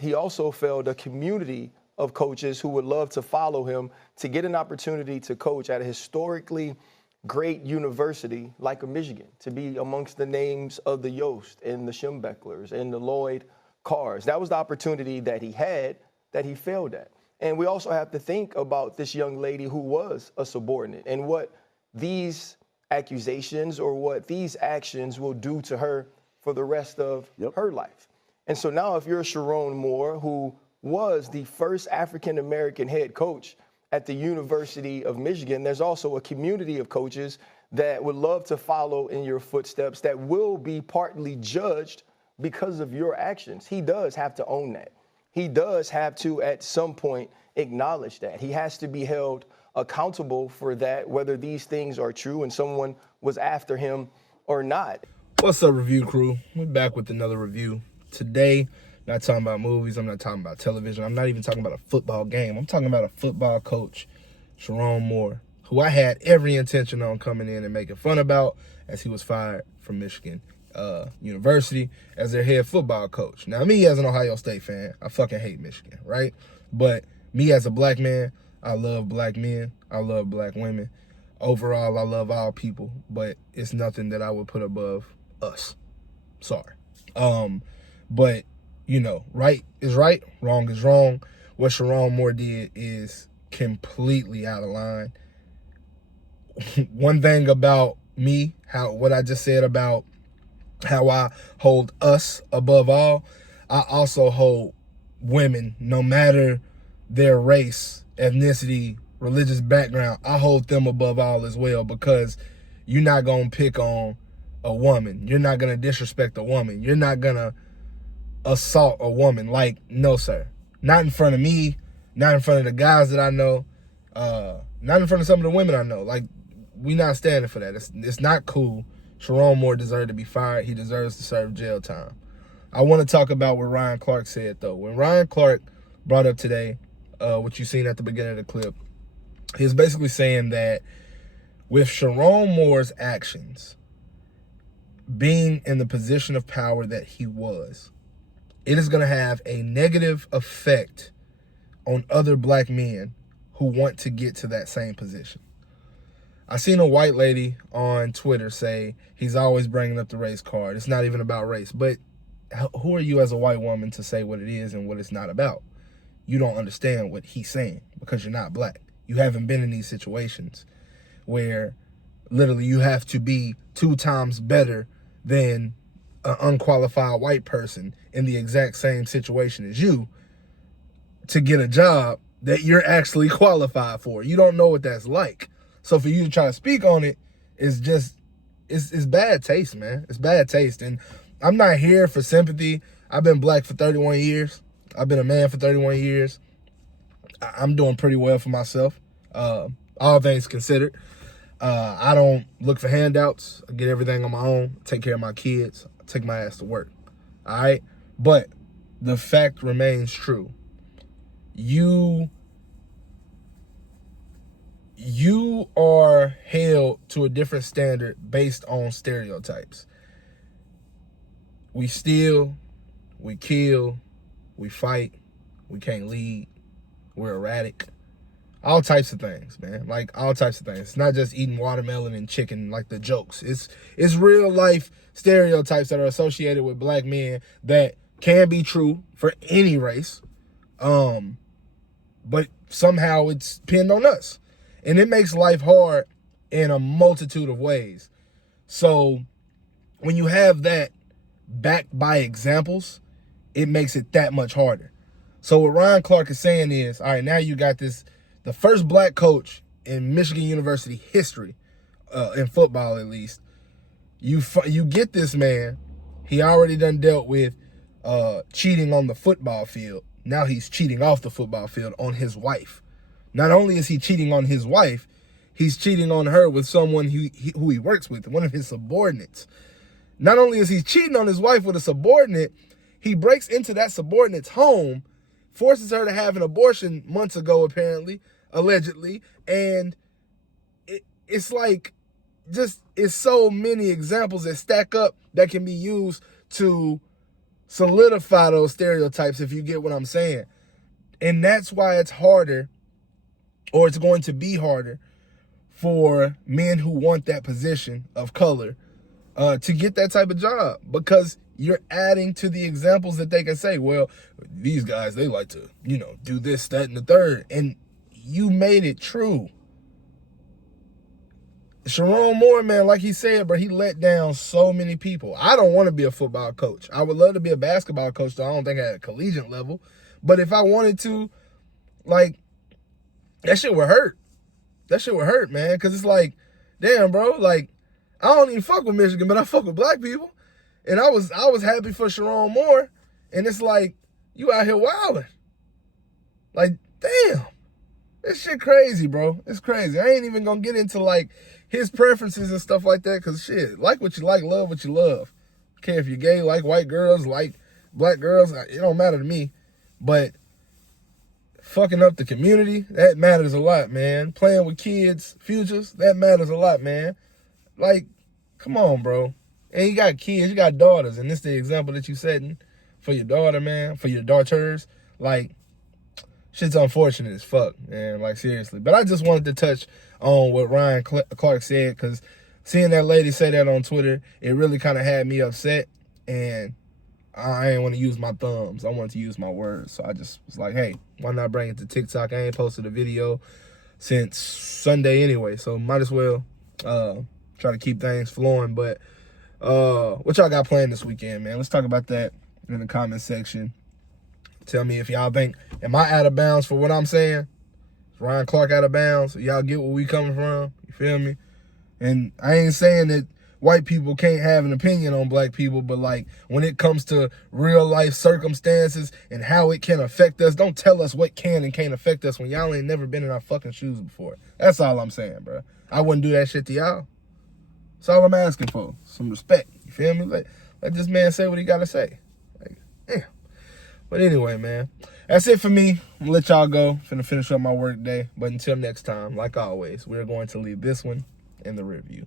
He also failed a community of coaches who would love to follow him to get an opportunity to coach at a historically great university like a Michigan, to be amongst the names of the Yost and the Schembechlers and the Lloyd Carrs. That was the opportunity that he had that he failed at. And we also have to think about this young lady who was a subordinate and what these accusations or what these actions will do to her for the rest of her life. And so now if you're Sherrone Moore, who was the first African-American head coach at the University of Michigan, there's also a community of coaches that would love to follow in your footsteps that will be partly judged because of your actions. He does have to own that. He does have to, at some point, acknowledge that. He has to be held accountable for that, whether these things are true and someone was after him or not. What's up, review crew? We're back with another review. Today, not talking about movies. I'm not talking about television. I'm not even talking about a football game. I'm talking about a football coach, Sherrone Moore, who I had every intention on coming in and making fun about as he was fired from Michigan University as their head football coach. Now, me as an Ohio State fan, I fucking hate Michigan, right? But me as a black man, I love black men. I love black women. Overall, I love all people, but it's nothing that I would put above us. Sorry. But, you know, right is right, wrong is wrong. What Sherrone Moore did is completely out of line. One thing about me, what I just said about how I hold us above all, I also hold women, no matter their race, ethnicity, religious background, I hold them above all as well, because you're not going to pick on a woman. You're not going to disrespect a woman. You're not going to assault a woman. Like, no, sir. Not in front of me, not in front of the guys that I know, not in front of some of the women I know. Like, we not standing for that. It's not cool. Sherrone Moore deserved to be fired. He deserves to serve jail time. I want to talk about what Ryan Clark said, though. When Ryan Clark brought up today, what you seen at the beginning of the clip, he was basically saying that with Sherrone Moore's actions, being in the position of power that he was, it is going to have a negative effect on other black men who want to get to that same position. I seen a white lady on Twitter say he's always bringing up the race card. It's not even about race. But who are you as a white woman to say what it is and what it's not about? You don't understand what he's saying because you're not black. You haven't been in these situations where literally you have to be 2 times better than an unqualified white person in the exact same situation as you to get a job that you're actually qualified for. You don't know what that's like. So for you to try to speak on it is just, it's bad taste, man. It's bad taste. And I'm not here for sympathy. I've been black for 31 years. I've been a man for 31 years. I'm doing pretty well for myself, all things considered. I don't look for handouts. I get everything on my own, take care of my kids, take my ass to work, all right? But the fact remains true. You are held to a different standard based on stereotypes. We steal, we kill, we fight, we can't lead, we're erratic. All types of things, man. Like, all types of things. It's not just eating watermelon and chicken like the jokes. It's real life stereotypes that are associated with black men that can be true for any race. But somehow it's pinned on us. And it makes life hard in a multitude of ways. So when you have that backed by examples, it makes it that much harder. So what Ryan Clark is saying is, all right, now you got this, the first black coach in Michigan University history, in football at least. You get this man, he already done dealt with cheating on the football field. Now he's cheating off the football field on his wife. Not only is he cheating on his wife, he's cheating on her with someone who he works with, one of his subordinates. Not only is he cheating on his wife with a subordinate, he breaks into that subordinate's home, forces her to have an abortion months ago, apparently, allegedly, and it's like, just, it's so many examples that stack up that can be used to solidify those stereotypes, if you get what I'm saying. And that's why it's harder, or it's going to be harder, for men who want that position of color to get that type of job, because you're adding to the examples that they can say, well, these guys, they like to, do this, that, and the third. And you made it true. Sherrone Moore, man, like he said, bro, he let down so many people. I don't want to be a football coach. I would love to be a basketball coach, though I don't think at a collegiate level. But if I wanted to, like, that shit would hurt. That shit would hurt, man, because it's like, damn, bro, like, I don't even fuck with Michigan, but I fuck with black people. And I was happy for Sherrone Moore, and it's like, you out here wilding. Like, damn. This shit crazy, bro. It's crazy. I ain't even gonna get into, like, his preferences and stuff like that, because shit, like what you like, love what you love. Okay, if you're gay, like white girls, like black girls, it don't matter to me. But fucking up the community, that matters a lot, man. Playing with kids' futures, that matters a lot, man. Like, come on, bro. And you got kids, you got daughters, and this the example that you setting for your daughter, man, for your daughters. Like, shit's unfortunate as fuck, man, like, seriously. But I just wanted to touch on what Ryan Clark said, because seeing that lady say that on Twitter, it really kind of had me upset, and I ain't want to use my thumbs. I wanted to use my words. So I just was like, hey, why not bring it to TikTok? I ain't posted a video since Sunday anyway, so might as well try to keep things flowing. But what y'all got planned this weekend, man? Let's talk about that in the comment section. Tell me if y'all think, am I out of bounds for what I'm saying? Is Ryan Clark out of bounds? So y'all get where we coming from? You feel me? And I ain't saying that white people can't have an opinion on black people, but like when it comes to real life circumstances and how it can affect us, don't tell us what can and can't affect us when y'all ain't never been in our fucking shoes before. That's all I'm saying, bro. I wouldn't do that shit to y'all. That's all I'm asking for. Some respect. You feel me? Let this man say what he gotta say. Like, damn. But anyway, man, that's it for me. I'm gonna let y'all go. Finna finish up my work day. But until next time, like always, we're going to leave this one in the rear view.